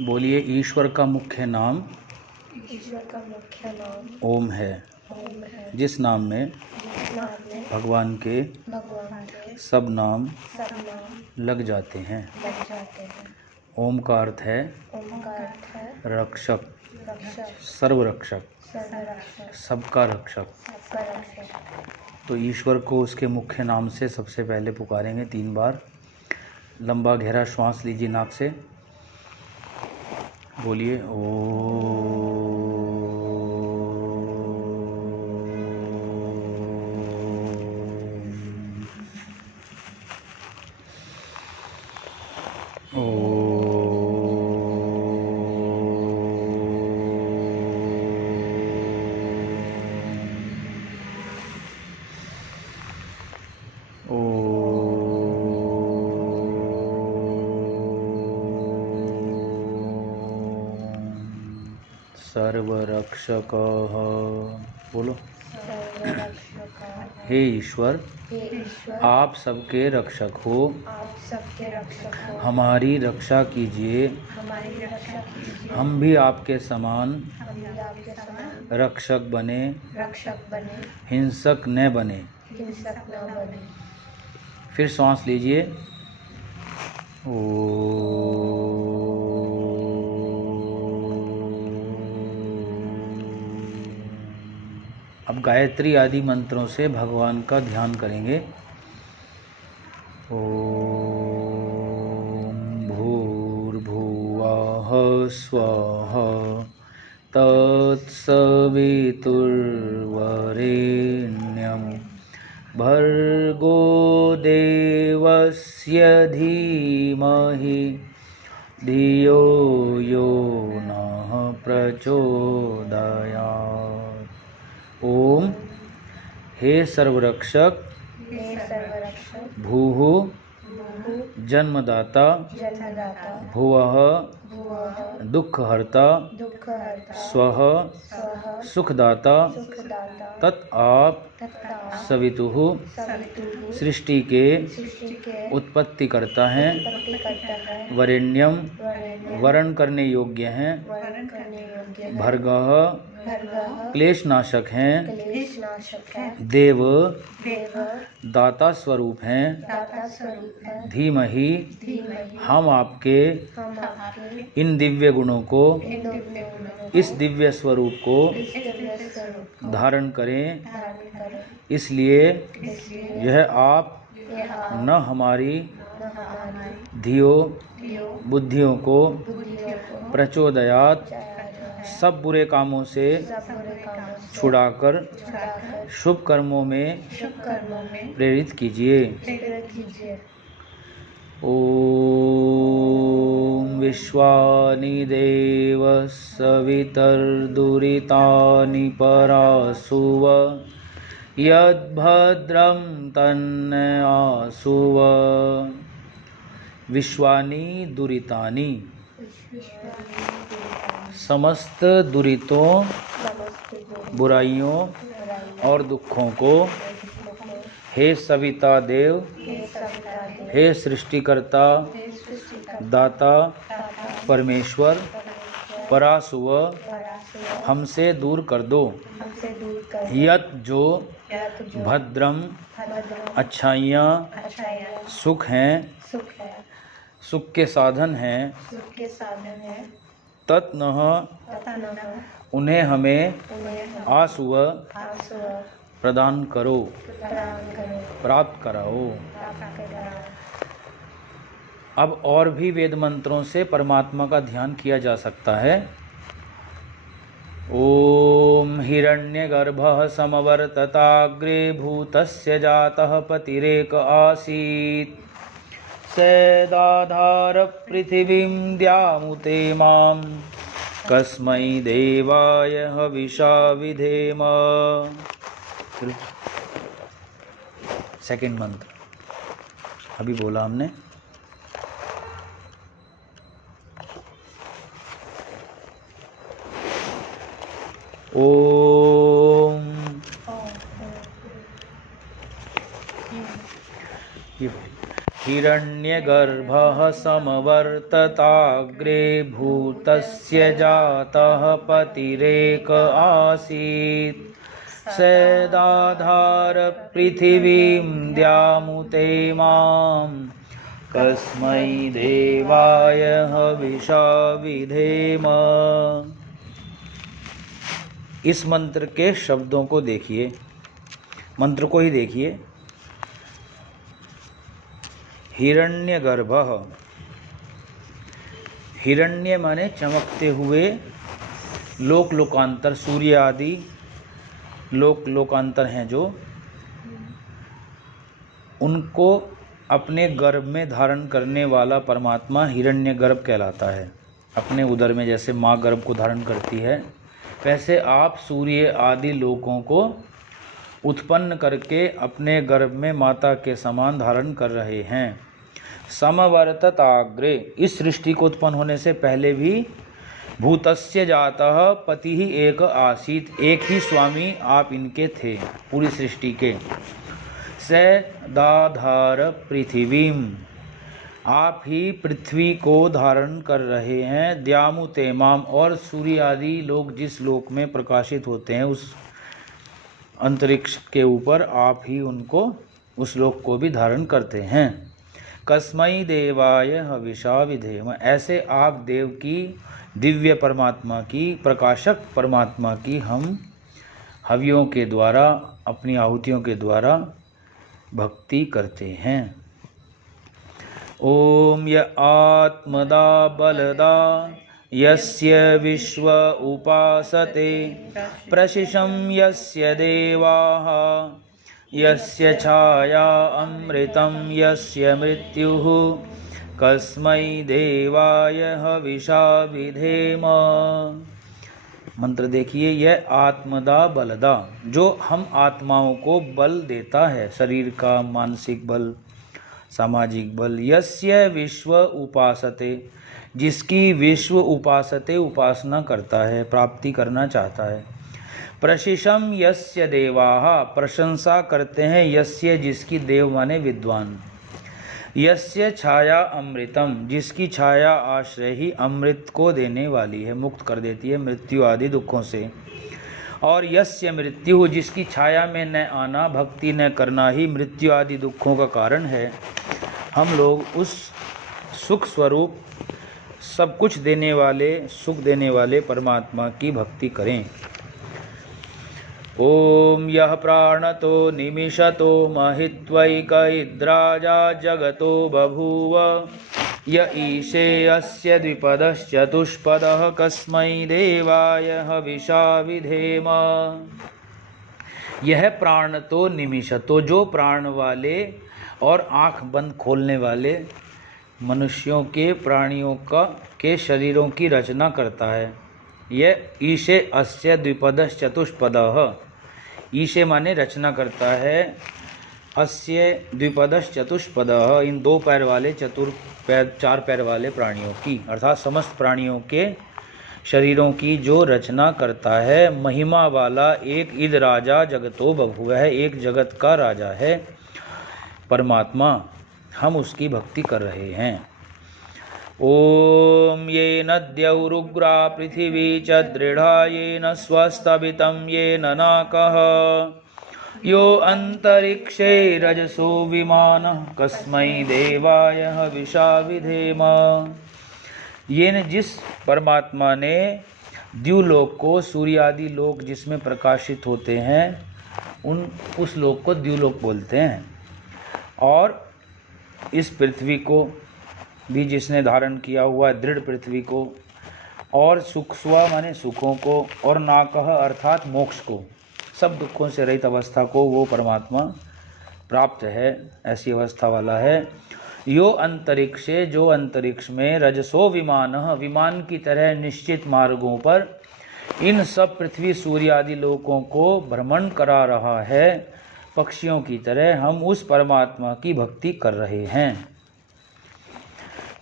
बोलिए ईश्वर का मुख्य नाम ओम है। जिस नाम में भगवान के सब नाम लग जाते हैं। ओम का अर्थ है रक्षक, सर्वरक्षक, सबका रक्षक। तो ईश्वर को उसके मुख्य नाम से सबसे पहले पुकारेंगे 3 बार। लंबा गहरा श्वास लीजिए नाक से, बोलिए ओम। सर्वरक्षकः, बोलो। हे ईश्वर, आप सबके रक्षक हो, हमारी रक्षा कीजिए। हम भी आपके समान रक्षक बने, हिंसक न बने। फिर सांस लीजिए। अब गायत्री आदि मंत्रों से भगवान का ध्यान करेंगे। ओम भूर्भुवः स्वः तत्सवितुर्वरेण्यं भर्गो देवस्य धीमहि धियो यो नः प्रचोदयात्। ओम हे सर्वरक्षक, भूः जन्मदाता, भुवः दुःखहर्ता, स्वः सुखदाता, तत् आप सवितुः सृष्टि के उत्पत्ति करता हैं, वरेण्यम वरण करने योग्य हैं, भर्गः क्लेशनाशक हैं, देव दाता स्वरूप हैं, धीमहि हम आपके इन दिव्य गुणों को, इस दिव्य स्वरूप को धारण करें। इसलिए यह आप न हमारी धियो बुद्धियों को प्रचोदयात् सब बुरे कामों से छुड़ाकर शुभ कर्मों में प्रेरित कीजिए। ओम विश्वानि देव सवितर्दुरितानि परासुव यद्भद्रं तन्नयासुव। विश्वानि दुरितानि, समस्त दुरितों, बुराइयों और दुखों को हे सविता देव, हे सृष्टिकर्ता दाता परमेश्वर परासुव हमसे दूर कर दो। यत जो भद्रम अच्छाइयाँ सुख हैं, सुख के साधन हैं, तत्नः उन्हें हमें आसुव प्रदान करो, प्राप्त कराओ। अब और भी वेद मंत्रों से परमात्मा का ध्यान किया जा सकता है। ओम हिरण्यगर्भः समवर्तताग्रे भूतस्य जातः पतिरेक आसीत् सैदाधार पृथिवीं द्यामुते मां कस्मै देवाय हविषा विधेम। सेकंड मंत्र अभी बोला हमने। ओम ये हिरण्यगर्भः समवर्तताग्रे भूतस्य जातः पतिरेक आसीत् सदाधार पृथिवीं द्यामुते मां कस्मै देवाय हविषा विधेम। इस मंत्र के शब्दों को देखिए, मंत्र को ही देखिए। हिरण्यगर्भः, हिरण्य माने चमकते हुए, लोक लोकांतर, सूर्य आदि लोक लोकांतर हैं जो, उनको अपने गर्भ में धारण करने वाला परमात्मा हिरण्यगर्भ कहलाता है। अपने उदर में जैसे माँ गर्भ को धारण करती है, वैसे आप सूर्य आदि लोकों को उत्पन्न करके अपने गर्भ में माता के समान धारण कर रहे हैं। समवर्तताग्रे, इस सृष्टि को उत्पन्न होने से पहले भी भूतस्य जातः पति ही एक आसीत, एक ही स्वामी आप इनके थे पूरी सृष्टि के। सदाधार पृथिवीम, आप ही पृथ्वी को धारण कर रहे हैं। द्यामु तेमाम, और सूर्य आदि लोग जिस लोक में प्रकाशित होते हैं उस अंतरिक्ष के ऊपर आप ही उनको, उस लोक को भी धारण करते हैं। कस्मै देवाय हविषा विधेम, ऐसे आप देव की, दिव्य परमात्मा की, प्रकाशक परमात्मा की हम हवियों के द्वारा, अपनी आहुतियों के द्वारा भक्ति करते हैं। ओम य आत्मदा बलदा यस्य विश्व उपासते प्रशिशं यस्य देवाः यस्य छाया अमृतं यस्य मृत्युः कस्मै देवाय हविषा विधेम। मंत्र देखिए, यह आत्मदा बलदा, जो हम आत्माओं को बल देता है, शरीर का, मानसिक बल, सामाजिक बल। यस्य विश्व उपासते, जिसकी विश्व उपासते, उपासना करता है, प्राप्ति करना चाहता है। प्रशिशम यस्य देवाः, प्रशंसा करते हैं, यस्य जिसकी, देव माने विद्वान। यस्य छाया अमृतम, जिसकी छाया आश्रय ही अमृत को देने वाली है, मुक्त कर देती है मृत्यु आदि दुखों से। और यस्य मृत्यु, जिसकी छाया में न आना, भक्ति न करना ही मृत्यु आदि दुखों का कारण है। हम लोग उस सुख स्वरूप, सब कुछ देने वाले, सुख देने वाले परमात्मा की भक्ति करें। ओम यह प्राणतो निमिषतो महित्वैकैद्राजा जगतो बभूव य ईशे अस्य द्विपदश्चतुष्पदः कस्मै देवाय हविषा विधेम। यह प्राण तो निमिषतो, जो प्राण वाले और आँख बंद खोलने वाले मनुष्यों के, प्राणियों के शरीरों की रचना करता है। यह ईशे अस्य द्विपदश्चतुष्पदः, ईशे माने रचना करता है, अस्य द्विपदश्चतुष्पदः, इन दो पैर वाले, चार पैर वाले प्राणियों की, अर्थात समस्त प्राणियों के शरीरों की जो रचना करता है। महिमा वाला एक इद राजा जगतो बभूव है, एक जगत का राजा है परमात्मा, हम उसकी भक्ति कर रहे हैं। ओम येन द्यौरुग्रा पृथिवी च दृढ़ा येन स्वस्तभितं येन नाकः यो अंतरिक्षे रजसो विमानः कस्मै देवाय हविषा विधेम। येन, जिस परमात्मा ने द्युलोक को, सूर्य आदि लोक जिसमें प्रकाशित होते हैं, उस लोक को द्युलोक बोलते हैं। और इस पृथ्वी को भी जिसने धारण किया हुआ, दृढ़ पृथ्वी को, और सुखस्वा माने सुखों को, और नाकह अर्थात मोक्ष को, सब दुखों से रहित अवस्था को वो परमात्मा प्राप्त है, ऐसी अवस्था वाला है। यो अंतरिक्षे, जो अंतरिक्ष में, रजसो विमानः, विमान की तरह निश्चित मार्गों पर इन सब पृथ्वी सूर्य आदि लोकों को भ्रमण करा रहा है, पक्षियों की तरह हम उस परमात्मा की भक्ति कर रहे हैं।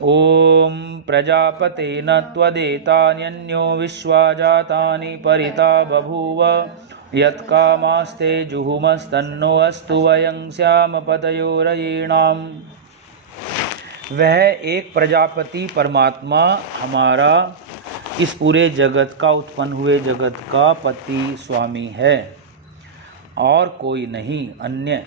ओम प्रजापतेन त्वदेतान्यो विश्वा जातानि परिता बभूव यत्कामास्ते जुहुमस्तन्नो अस्तु वयं स्याम पतयोरयीणाम्। वह एक प्रजापति परमात्मा हमारा इस पूरे जगत का, उत्पन्न हुए जगत का पति स्वामी है और कोई नहीं। अन्य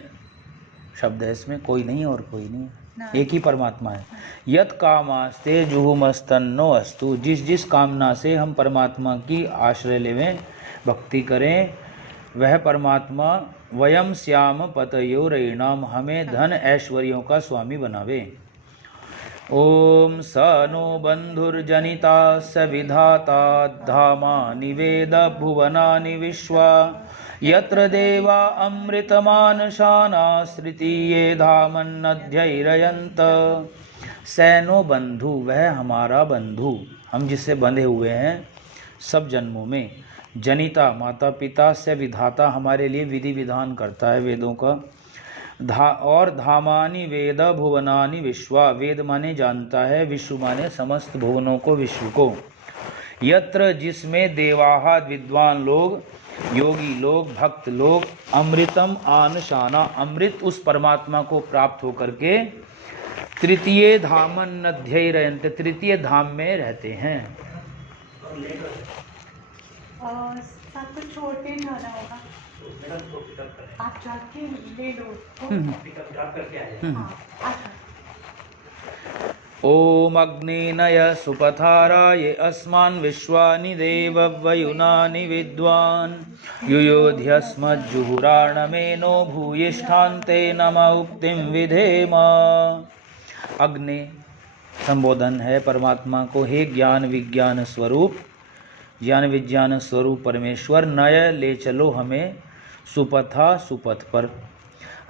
शब्द है इसमें, कोई नहीं और कोई नहीं, एक ही परमात्मा है। यत कामास्ते जुहुमस्तन्नो अस्तु, जिस जिस कामना से हम परमात्मा की आश्रय लेवें, भक्ति करें, वह परमात्मा वयम श्याम पतयोरयिणाम, हमें धन ऐश्वर्यों का स्वामी बनावे। ओम स नो बंधुर्जनिता स विधाता धामानि वेद भुवनानि विश्वा, यत्र देवा अमृतमानशानाश्रितीये धामन्नध्यैरयन्त। सैनो बंधु, वह हमारा बंधु, हम जिससे बंधे हुए हैं सब जन्मों में। जनिता माता पिता, से विधाता हमारे लिए विधि विधान करता है वेदों का। और धामानि वेद भुवनानि विश्वा, वेद माने जानता है, विश्व माने समस्त भुवनों को, विश्व को। यत्र जिसमें देवाहा विद्वान लोग, योगी लोग, भक्त लोग, अमृतम आनशाना, अमृत उस परमात्मा को प्राप्त होकर के तृतीय धामन नध्यैरयन्ते, तृतीय धाम में रहते हैं। सबको छोटे ना होगा, आप जाके ले लो। ओम अग्निनय सुपथाराय अस्मान् विश्वानि देववयुनानि विद्वान्, युयोध्यस्मज्जुहुराणमेनो भूयिष्ठान्ते नम उक्तिं विधेम। अग्नि संबोधन है परमात्मा को, हे ज्ञान विज्ञान स्वरूप, ज्ञान विज्ञान स्वरूप परमेश्वर, नय ले चलो हमें, सुपथा सुपथ पर,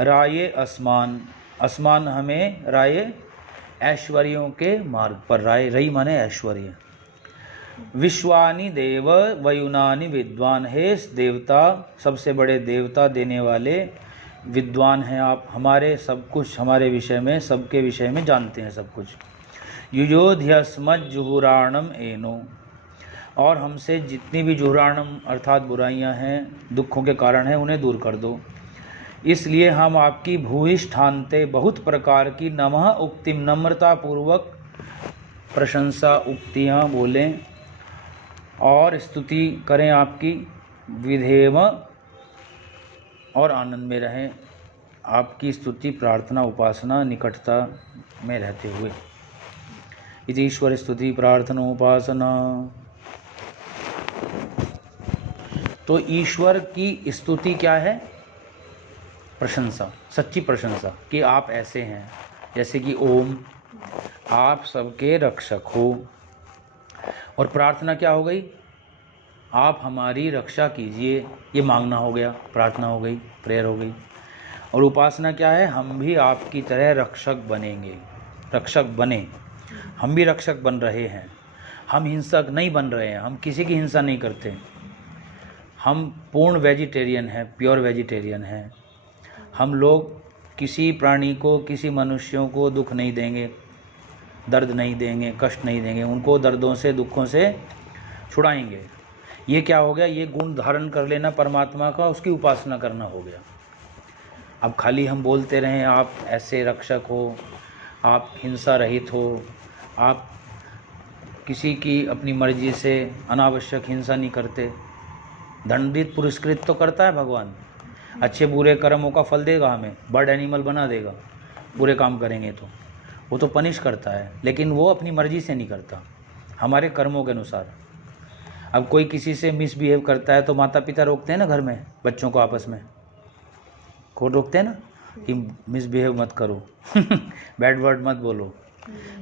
राये अस्मान, अस्मान हमें, राये ऐश्वर्यों के मार्ग पर, राय रई माने ऐश्वर्य। विश्वानि देव वयुनानि विद्वान, हे देवता, सबसे बड़े देवता, देने वाले, विद्वान हैं आप, हमारे सब कुछ, हमारे विषय में, सबके विषय में जानते हैं सब कुछ। युयोध्यस्मज्जुहुराणम एनो, और हमसे जितनी भी जुहुराणम अर्थात बुराइयां हैं, दुखों के कारण हैं, उन्हें दूर कर दो। इसलिए हम आपकी भूयिष्ठान्ते, बहुत प्रकार की, नमः उक्तिम, नम्रता पूर्वक प्रशंसा उक्तियां बोलें और स्तुति करें आपकी, विधेम, और आनंद में रहें, आपकी स्तुति प्रार्थना उपासना निकटता में रहते हुए। इति ईश्वर स्तुति प्रार्थना उपासना। तो ईश्वर की स्तुति क्या है? प्रशंसा, सच्ची प्रशंसा कि आप ऐसे हैं, जैसे कि ओम, आप सबके रक्षक हो। और प्रार्थना क्या हो गई? आप हमारी रक्षा कीजिए, ये मांगना हो गया, प्रार्थना हो गई, प्रेयर हो गई। और उपासना क्या है? हम भी आपकी तरह रक्षक बनेंगे, रक्षक बने, हम भी रक्षक बन रहे हैं, हम हिंसक नहीं बन रहे हैं, हम किसी की हिंसा नहीं करते, हम पूर्ण वेजिटेरियन हैं, प्योर वेजिटेरियन हैं। हम लोग किसी प्राणी को, किसी मनुष्यों को दुख नहीं देंगे, दर्द नहीं देंगे, कष्ट नहीं देंगे, उनको दर्दों से, दुखों से छुड़ाएंगे। ये क्या हो गया? ये गुण धारण कर लेना परमात्मा का, उसकी उपासना करना हो गया। अब खाली हम बोलते रहें आप ऐसे रक्षक हो, आप हिंसा रहित हो, आप किसी की अपनी मर्जी से अनावश्यक हिंसा नहीं करते, दंडित पुरस्कृत तो करता है भगवान, अच्छे बुरे कर्मों का फल देगा हमें, बर्ड एनिमल बना देगा, बुरे काम करेंगे तो वो तो पनिश करता है, लेकिन वो अपनी मर्जी से नहीं करता, हमारे कर्मों के अनुसार। अब कोई किसी से मिसबिहेव करता है तो माता पिता रोकते हैं ना, घर में बच्चों को आपस में को रोकते हैं ना कि मिसबिहेव मत करो बैड वर्ड मत बोलो,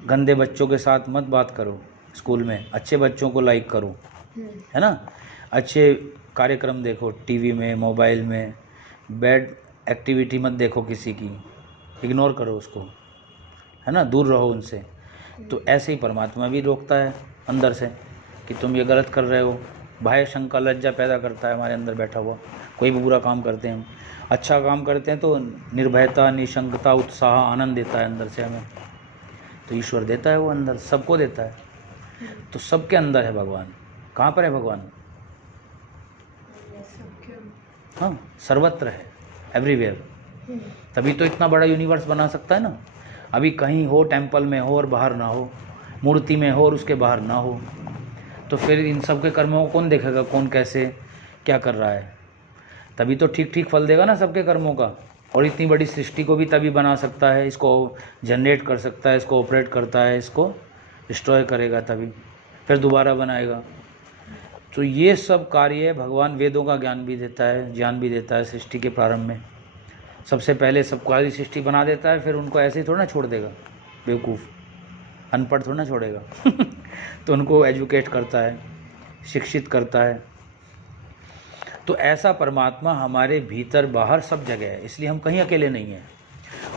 गंदे बच्चों के साथ मत बात करो, स्कूल में अच्छे बच्चों को लाइक करो, है ना, अच्छे कार्यक्रम देखो टीवी में, मोबाइल में, बैड एक्टिविटी मत देखो किसी की, इग्नोर करो उसको, है ना, दूर रहो उनसे। तो ऐसे ही परमात्मा भी रोकता है अंदर से कि तुम ये गलत कर रहे हो। भय शंका लज्जा पैदा करता है हमारे अंदर बैठा हुआ। कोई भी बुरा काम करते हैं हम, अच्छा काम करते हैं तो निर्भयता, निशंकता, उत्साह, आनंद देता है अंदर से हमें। तो ईश्वर देता है, वो अंदर सबको देता है। तो सबके अंदर है भगवान। कहाँ पर है भगवान? हाँ, सर्वत्र है, एवरीवेयर। तभी तो इतना बड़ा यूनिवर्स बना सकता है ना। अभी कहीं हो, टेम्पल में हो और बाहर ना हो, मूर्ति में हो और उसके बाहर ना हो, तो फिर इन सब के कर्मों को कौन देखेगा, कौन कैसे क्या कर रहा है? तभी तो ठीक ठीक फल देगा ना सबके कर्मों का। और इतनी बड़ी सृष्टि को भी तभी बना सकता है, इसको जनरेट कर सकता है, इसको ऑपरेट करता है, इसको डिस्ट्रॉय करेगा, तभी फिर दोबारा बनाएगा। तो ये सब कार्य भगवान वेदों का ज्ञान भी देता है, ज्ञान भी देता है। सृष्टि के प्रारंभ में सबसे पहले सब सारी सृष्टि बना देता है, फिर उनको ऐसे ही थोड़ा ना छोड़ देगा, बेवकूफ़ अनपढ़ थोड़ा ना छोड़ेगा तो उनको एजुकेट करता है, शिक्षित करता है। तो ऐसा परमात्मा हमारे भीतर बाहर सब जगह है, इसलिए हम कहीं अकेले नहीं हैं।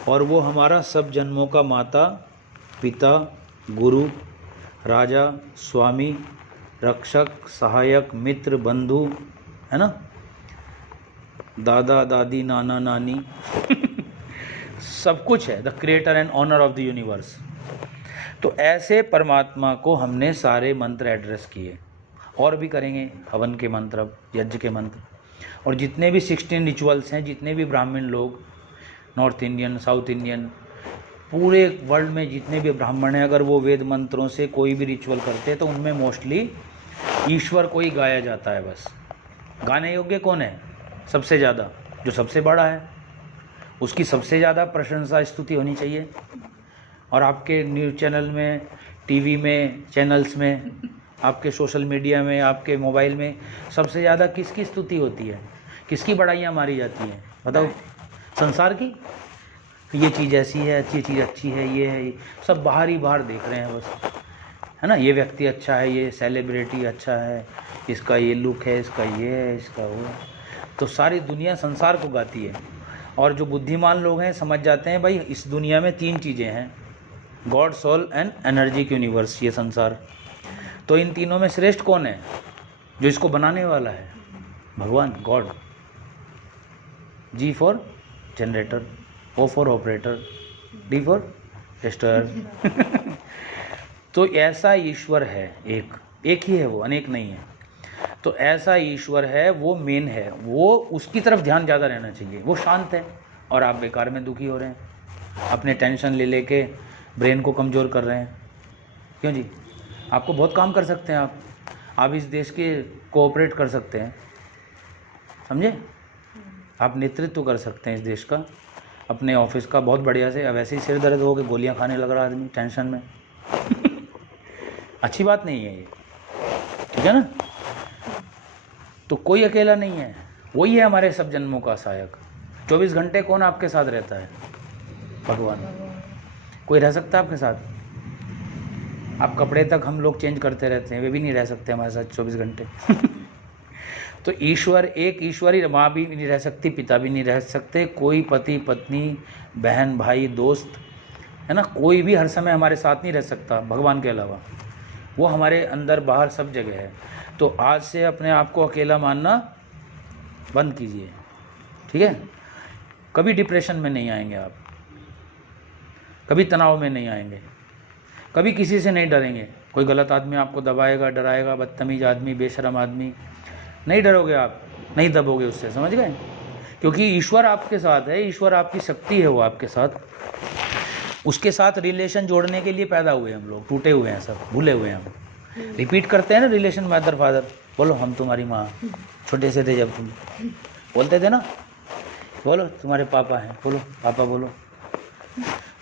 और वो हमारा सब जन्मों का माता पिता, गुरु, राजा, स्वामी, रक्षक, सहायक, मित्र, बंधु, है ना, दादा दादी, नाना नानी सब कुछ है। The creator and owner of the universe. तो ऐसे परमात्मा को हमने सारे मंत्र एड्रेस किए, और भी करेंगे, हवन के मंत्र, यज्ञ के मंत्र, और जितने भी 16 रिचुअल्स हैं, जितने भी ब्राह्मण लोग, नॉर्थ इंडियन, साउथ इंडियन, पूरे वर्ल्ड में जितने भी ब्राह्मण हैं, अगर वो वेद मंत्रों से कोई भी रिचुअल करते हैं तो उनमें मोस्टली ईश्वर को ही गाया जाता है। बस गाने योग्य कौन है सबसे ज़्यादा? जो सबसे बड़ा है, उसकी सबसे ज़्यादा प्रशंसा स्तुति होनी चाहिए। और आपके न्यूज़ चैनल में, टीवी में, चैनल्स में, आपके सोशल मीडिया में, आपके मोबाइल में सबसे ज़्यादा किसकी स्तुति होती है, किसकी बड़ाइयाँ मारी जाती हैं? बताओ। संसार की। ये चीज़ ऐसी है, ये चीज़ अच्छी है, ये है, सब बाहर ही बाहर देख रहे हैं बस, है ना। ये व्यक्ति अच्छा है, ये सेलिब्रिटी अच्छा है, इसका ये लुक है, इसका ये है, इसका वो है। तो सारी दुनिया संसार को गाती है। और जो बुद्धिमान लोग हैं समझ जाते हैं भाई इस दुनिया में 3 चीज़ें हैं, God, soul and energic universe, ये संसार। तो इन तीनों में श्रेष्ठ कौन है? जो इसको बनाने वाला है, भगवान, God. G for generator, O for operator, D for destroyer तो ऐसा ईश्वर है, एक ही है वो, अनेक नहीं है। तो ऐसा ईश्वर है, वो मेन है, वो उसकी तरफ ध्यान ज़्यादा रहना चाहिए। वो शांत है और आप बेकार में दुखी हो रहे हैं, अपने टेंशन ले लेके ब्रेन को कमज़ोर कर रहे हैं। क्यों जी? आपको बहुत काम कर सकते हैं, आप इस देश के कोऑपरेट कर सकते हैं, समझे? आप नेतृत्व कर सकते हैं इस देश का, अपने ऑफिस का, बहुत बढ़िया से। अब ऐसे ही सिर दर्द हो के गोलियां खाने लग रहा आदमी टेंशन में अच्छी बात नहीं है ये, ठीक है ना। तो कोई अकेला नहीं है, वही है हमारे सब जन्मों का सहायक। 24 घंटे कौन आपके साथ रहता है? भगवान। कोई रह सकता है आपके साथ? आप कपड़े तक हम लोग चेंज करते रहते हैं, वे भी नहीं रह सकते हमारे साथ 24 घंटे तो ईश्वर एक ईश्वर ही, माँ भी नहीं रह सकती, पिता भी नहीं रह सकते, कोई पति पत्नी, बहन भाई, दोस्त, है ना, कोई भी हर समय हमारे साथ नहीं रह सकता भगवान के अलावा। वो हमारे अंदर बाहर सब जगह है। तो आज से अपने आप को अकेला मानना बंद कीजिए, ठीक है। कभी डिप्रेशन में नहीं आएंगे आप, कभी तनाव में नहीं आएंगे, कभी किसी से नहीं डरेंगे। कोई गलत आदमी आपको दबाएगा, डराएगा, बदतमीज आदमी, बेशरम आदमी, नहीं डरोगे आप, नहीं दबोगे उससे, समझ गए? क्योंकि ईश्वर आपके साथ है, ईश्वर आपकी शक्ति है, वो आपके साथ, उसके साथ रिलेशन जोड़ने के लिए पैदा हुए हम लोग। टूटे हुए हैं सब, भूले हुए हैं हम। रिपीट करते हैं ना रिलेशन, मदर फादर, बोलो हम तुम्हारी माँ, छोटे से थे जब तुम बोलते थे ना, बोलो तुम्हारे पापा हैं, बोलो पापा बोलो।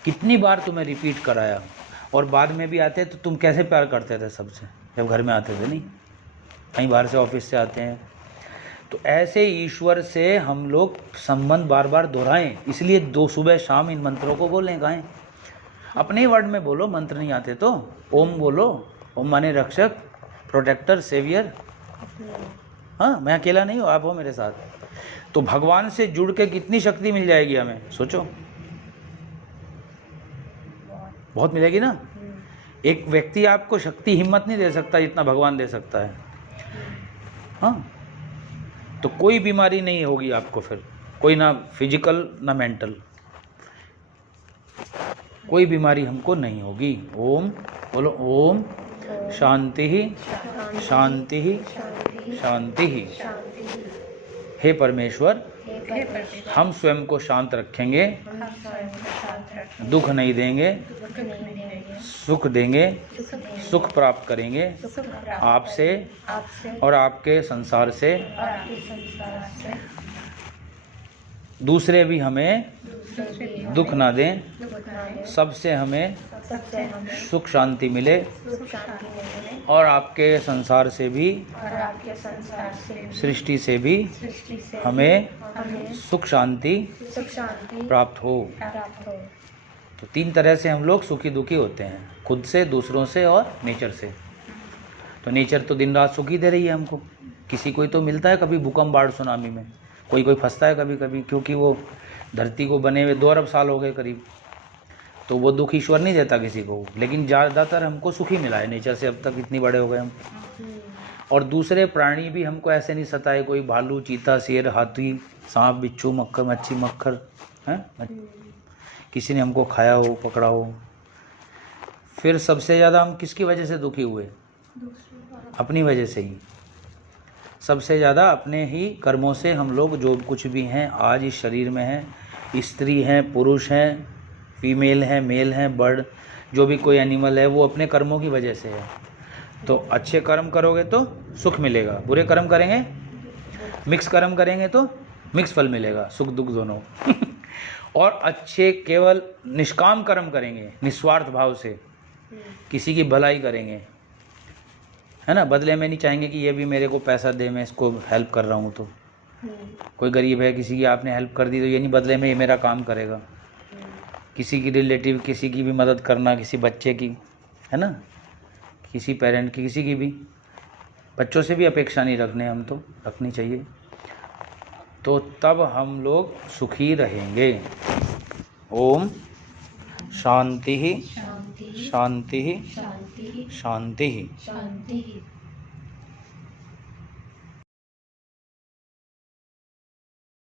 कितनी बार तुम्हें रिपीट कराया, और बाद में भी आते तो तुम कैसे प्यार करते थे सबसे जब घर में आते थे? नहीं, कहीं बाहर से ऑफिस से आते हैं। तो ऐसे ईश्वर से हम लोग संबंध बार बार दोहराएं, इसलिए 2 सुबह शाम इन मंत्रों को बोलें, गाएं। अपने ही वर्ड में बोलो, मंत्र नहीं आते तो ओम बोलो। ओम माने रक्षक, प्रोटेक्टर, सेवियर। हाँ, मैं अकेला नहीं हूँ, आप हो मेरे साथ। तो भगवान से जुड़ के कितनी शक्ति मिल जाएगी हमें, सोचो। बहुत मिलेगी ना। एक व्यक्ति आपको शक्ति, हिम्मत नहीं दे सकता जितना भगवान दे सकता है। हाँ, तो कोई बीमारी नहीं होगी आपको फिर, कोई ना फिजिकल ना मेंटल, कोई बीमारी हमको नहीं होगी। ओम बोलो, ओम शांति ही शांति ही शांति ही। हे परमेश्वर, हे परमेश्वर, हम स्वयं को शांत रखेंगे, हम स्वयं को शांत रखें, दुख नहीं देंगे, दुख नहीं देंगे, सुख देंगे, सुख देंगे, सुख प्राप्त करेंगे सुख प्राप्त आपसे आपसे और आपके संसार से। और आपके संसार से। दूसरे भी हमें दूसरे भी दुख ना दें, दुख ना दें, सबसे हमें सबसे हमें सुख शांति मिले सुख शांति मिले, और आपके संसार से भी, और आपके संसार से भी, सृष्टि से भी सृष्टि से भी हमें हमें सुख शांति सुख शांति प्राप्त हो। प्राप्त हो। तो 3 तरह से हम लोग सुखी दुखी होते हैं, खुद से, दूसरों से और नेचर से। तो नेचर तो दिन रात सुखी दे रही है हमको। किसी कोई तो मिलता है कभी भूकंप, बाढ़, सुनामी में, कोई फंसता है कभी कभी, क्योंकि वो धरती को बने हुए 2 अरब साल हो गए करीब, तो वो दुख ईश्वर नहीं देता किसी को। लेकिन ज़्यादातर हमको सुखी मिला है नेचर से, अब तक इतनी बड़े हो गए हम। और दूसरे प्राणी भी हमको ऐसे नहीं सताए, कोई भालू, चीता, शेर, हाथी, सांप, बिच्छू, मक्खर, मच्छी, मक्खर हैं, किसी ने हमको खाया हो, पकड़ा हो। फिर सबसे ज़्यादा हम किसकी वजह से दुखी हुए? अपनी वजह से ही। सबसे ज़्यादा अपने ही कर्मों से हम लोग जो कुछ भी हैं आज इस शरीर में हैं, स्त्री हैं, पुरुष हैं, फीमेल हैं, मेल हैं, बर्ड, जो भी कोई एनिमल है, वो अपने कर्मों की वजह से है। तो अच्छे कर्म करोगे तो सुख मिलेगा, बुरे कर्म करेंगे, मिक्स कर्म करेंगे तो मिक्स फल मिलेगा, सुख दुख दोनों। और अच्छे केवल निष्काम कर्म करेंगे, निस्वार्थ भाव से किसी की भलाई करेंगे, है ना, बदले में नहीं चाहेंगे कि ये भी मेरे को पैसा दे, मैं इसको हेल्प कर रहा हूँ। तो कोई गरीब है, किसी की आपने हेल्प कर दी, तो ये नहीं बदले में ये मेरा काम करेगा। किसी की रिलेटिव, किसी की भी मदद करना, किसी बच्चे की, है ना, किसी पेरेंट की, किसी की भी, बच्चों से भी अपेक्षा नहीं रखने, हम तो रखनी चाहिए। तो तब हम लोग सुखी रहेंगे। ओम शांति शांति शांति शांति शांति। शांति।